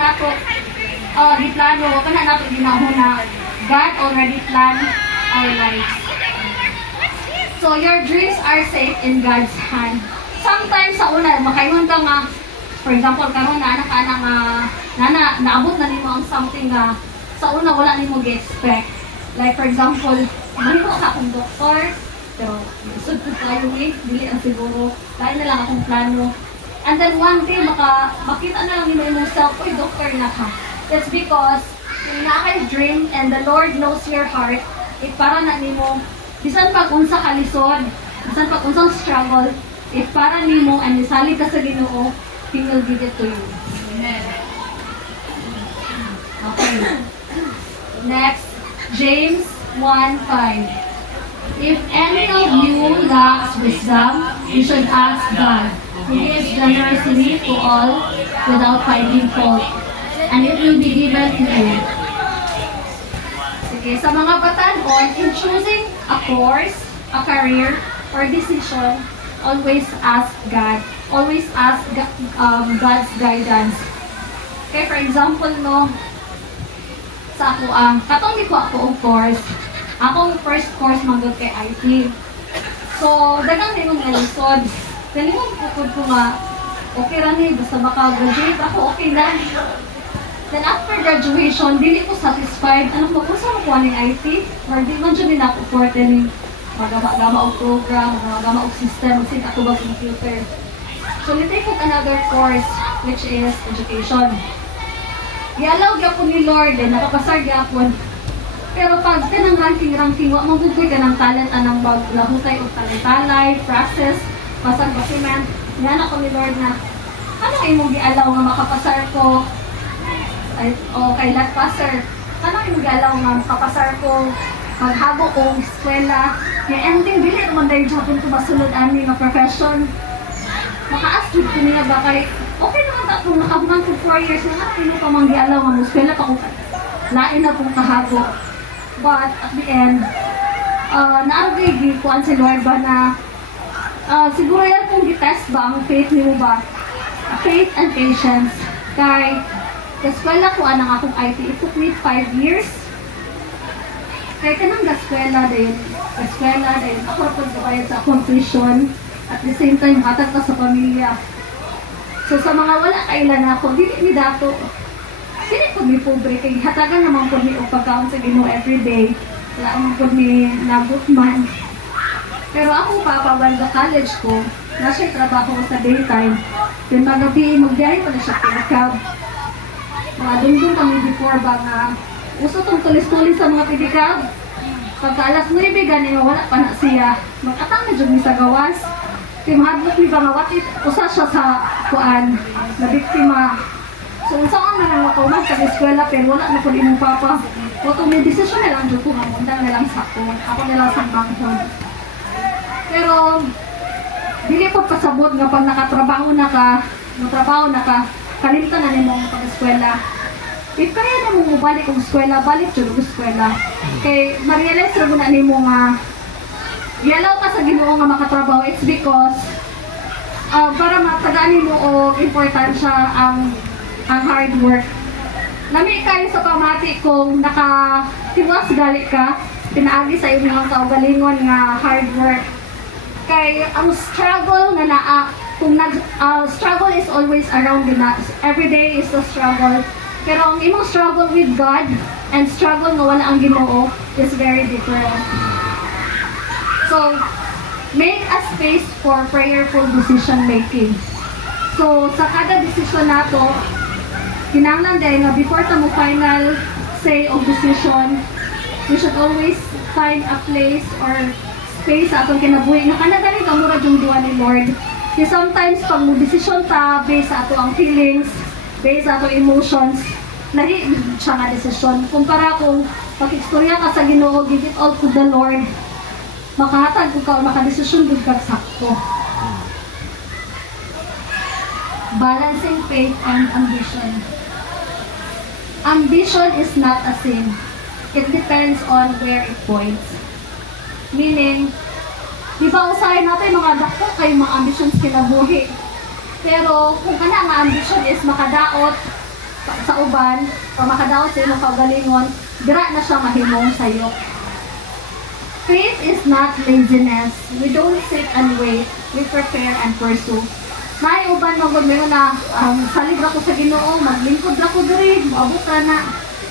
nato di plano, wa pa na nato ginahon na God already planned our lives. So your dreams are safe in God's hand. Sometimes sa una makaingon ka nga, for example karon na anak nga naabot na nimo ang something nga sa una wala nimo gi-expect. Like for example, mahimo ka akong doktor, pero isod ko tayo dili ang siguro, lain na lang akong plano. And then one day makita na lang nimo imong self, oy doktor na ka. That's because yung nakay dream and the Lord knows your heart, para na nimo bisan pag unsa ka lisod, bisan pag unsang struggle, para nimo and isali ka sa Ginoo, He will give it to you. Amen. Okay. Next, James 1:5. If any of you lacks wisdom, you should ask God, who gives generously to all without finding fault, and it will be given to you. Okay, sa mga batanon, in choosing a course, a career, or decision, always ask God. Always ask God's guidance. Okay, for example, no, sa ako katong di ko ako course. Akong first course manggod kay IT. So, dagang din yung nalisod. Dali mo ko nga, okay rani, basta maka-graduate ako, okay lang. Then after graduation, dili ko satisfied. Ano ko, kung saan ko ng IT? Or di man dyan din ako for telling magama og program, magama og system, mag-sit ako ba computer. So, nitake ko another course, which is education. Gialaw gyapon ni Lord, nakapasar gyapon. Pero pag kanang ranking, wa magugod ka ng talent anang baglahutay o talent-talay, process, pasag document. Yan ako ni Lord na, ano imong gialaw nga makapasar ko? Kay lat passer. Ano imong gialaw nga makapasar ko? Maghabo ko eskwela. Nga ending, dili naman dahil dyan ko masulod ani nga profession. Maka-ask ko niya ba kay, okay naman ta kung nakabunan ko 4 years na ano pa mang gialaw nga muskwela pa ko lain na kong kahabo. But at the end, naarugay kuan si Lord ba na siguro yan kung gitest ba ang faith niyo ba? Faith and patience. Kay eskwela ko anang akong IT, it took me 5 years. Kaya kanang gaskwela din, ako po gabayad sa akong tuition, at the same time, hatag ka sa pamilya. So sa mga wala kailan ako, dili ni dato, dili po mi pobre, kay hatagan naman po mi o pagkaon sa Ginoo everyday, wala naman po mi nabutman. Pero ako papawal sa college ko, nasa trabaho ko sa daytime, then magabi, magbiyahe pa na siya pinakab. Mga dungdung kami before ba nga, uso tong tulis-tulis sa mga pedikab. Pagka alas 9 gani wala pa na siya. Mag-atang na jud mi sa gawas. Timahadlok mi ba nga watit usa siya sa kuan na biktima. So unsa ang nang makaumag sa eskwela pero wala na pud imong papa. Wato may desisyon na lang jud ko nga mundang na lang sa ko. Ako na lang sa bangkod. Pero dili po pasabot nga pag nakatrabaho na ka, kalimtan na nimo ang pag-eskwela. If kaya na mo balik ang eskwela, balik dyan ang eskwela. Kay ma-realize rin mo na nimo nga, yalaw ka sa Ginoo nga makatrabaho, it's because para matagaan mo o importansya ang hard work. Nami kayo sa pamati kung nakatiwas gali ka, pinaagi sa inyong kaugalingon nga hard work. Kay ang struggle na kung struggle is always around us. Every day is a struggle. Pero ang imong struggle with God and struggle nga wala ang Ginoo is very different. So, make a space for prayerful decision making. So, sa kada decision nato, kinahanglan dahil nga before ta mo final say of decision, we should always find a place or space sa atong kinabuhi nga kanadali ka mura yung duwa ni Lord. Kasi sometimes pag mo decision ta based sa ato ang feelings, based sa atong emotions, lahi siya nga desisyon. Kumpara kung pag-istorya ka sa Ginoo, give it all to the Lord, makahatag kung ka o makadesisyon kung kagsakto. Balancing faith and ambition. Ambition is not a sin. It depends on where it points. Meaning, di ba usahin natin mga dako kayo mga ambitions kinabuhi. Pero kung kana nga ambition is makadaot sa uban, o makadaot sa imong kaugalingon, dira na siya mahimong sayo. Faith is not laziness. We don't sit and wait. We prepare and pursue. May uban magod mo na salig ra ko sa Ginoo, maglingkod ra ko diri, moabot ra na.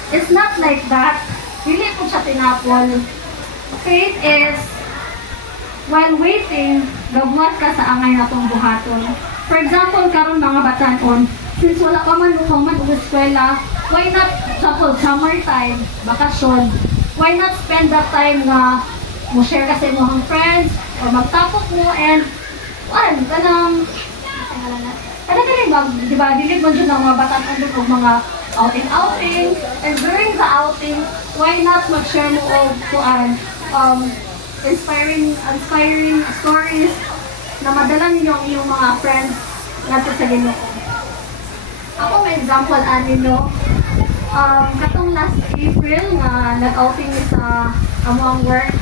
It's not like that. Dili ko siya tinapol. Faith is while waiting, gabuhat ka sa angay natong buhaton. For example, karon mga batanon, since wala ka man human og eskwela, why not example summertime, bakasyon? Why not spend that time nga mo share ka sa imong friends or magtapok mo and kanang di ba, dilig mo dyan ng mga batanon og mga outing, and during the outing, why not mag-share mo og inspiring stories na madala ninyo ang inyong mga friends nato sa Ginoo. Ako may example no, katong last April nga nag-outing ni sa among work,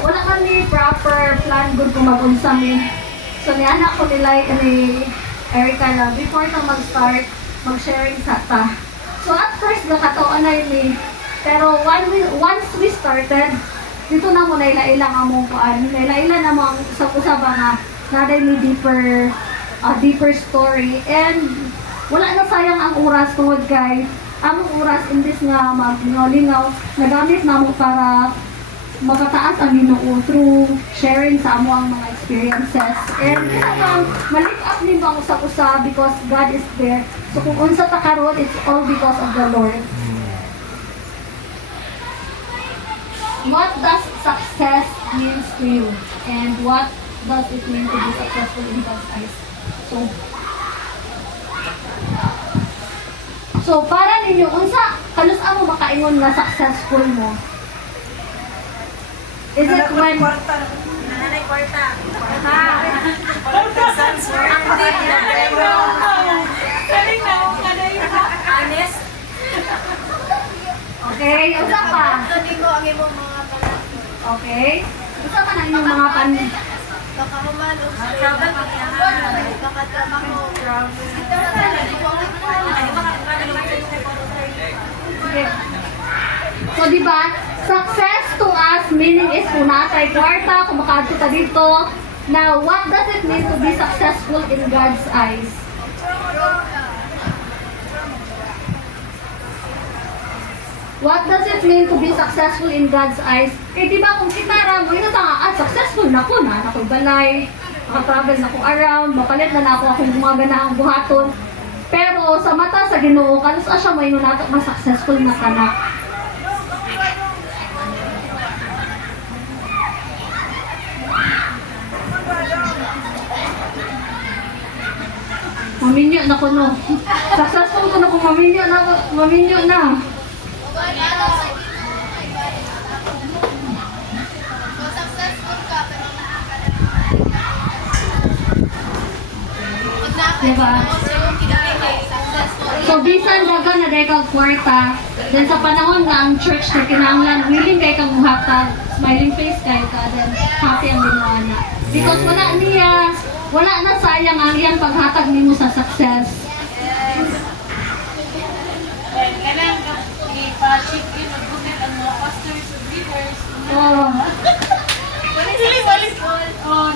wala kami proper plan good kung mag-unsa mi. So nianak ko nila ni Erica na before ta mag-start mag-sharing sa ta. So at first nakataon na yun pero once we started, dito na mo naila-ila nga mong kuan, naila-ila na mong usap-usaba nga naday ni deeper story, and wala na sayang ang oras tungod kay among oras imbis nga maglingaw-lingaw, nagamit na mo para magkataas ang Ginoo through sharing sa amo ang mga experiences. And malik up din ba ang usap-usap because God is there. So kung unsa ta karon, it's all because of the Lord. What does success means to you? And what does it mean to be successful in God's eyes? So para ninyo, unsa kalos amo makaingon nga successful mo? Is it when... Nanay kwarta. Honest. Okay, unsa pa? Domingo ang imong mga panahon. Okay. Unsa pa na inyong mga Nakahuman o travel nakatrabaho. Okay. So, di ba, success to us, meaning is kung natay kwarta, kung makadto ta dito. Now, what does it mean to be successful in God's eyes? What does it mean to be successful in God's eyes? Eh, di ba, kung kitara mo, ito successful na ko na, ako'y balay, makatravel na ko around, mapalit na ako akong gumagana ang buhaton. Pero sa mata sa Ginoo, kanos siya may nato na successful na kanak. Maminyo na ko no. Successful ko na kung maminyo na. Diba? So, bisan daga na dahil kang kwarta, then sa panahon nga ang church na kinahanglan, willing kayo kang muhatag, smiling face kayo ka, then happy ang ginawa na. Because wala na sayang ang iyang paghatag nimo sa success. Kanang ipa-check in o gumit ang mga pastors o leaders. Oh.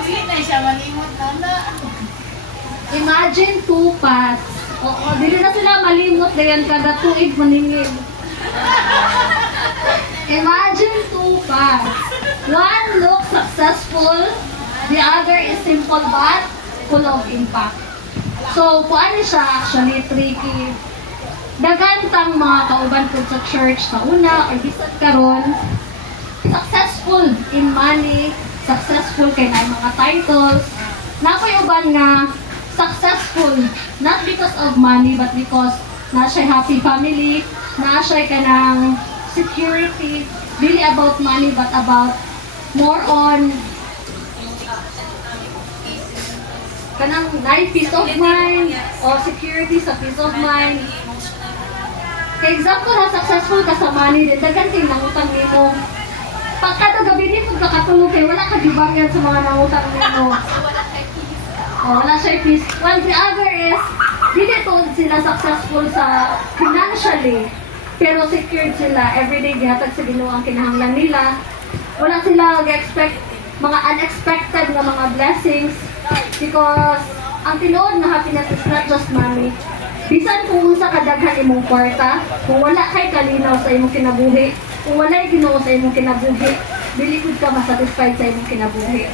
Dili na siya malimot na. Imagine 2 paths. Oo, dili na sila malimot dayan kada tuig maningin. Imagine 2 paths. One looks successful, the other is simple but full of impact. So, kuan siya actually tricky. Dagantang mga kauban po sa church sa una or bisan karon, successful in money, successful kay na mga titles. Nakoy uban nga successful not because of money but because na siya happy family, na siya kanang security, really about money but about more on kanang peace of mind o security sa peace of mind. Kay example na successful ka sa money, then dagan ting nangutang nimo. Pagkada gabi ni pag kakatulog kay wala ka gibangan sa mga nangutang nimo. Wala siya peace. While the other is dili to sila successful sa financially, pero secured sila. Everyday gihatag sa Ginoo ang kinahanglan nila. Wala sila ga-expect mga unexpected nga mga blessings because ang tinuod na happiness is not just money. Bisan kung unsa kadaghan imong kwarta, kung wala kay kalinaw sa imong kinabuhi, kung wala Ginoo sa imong kinabuhi, dili gud ka masatisfied sa imong kinabuhi.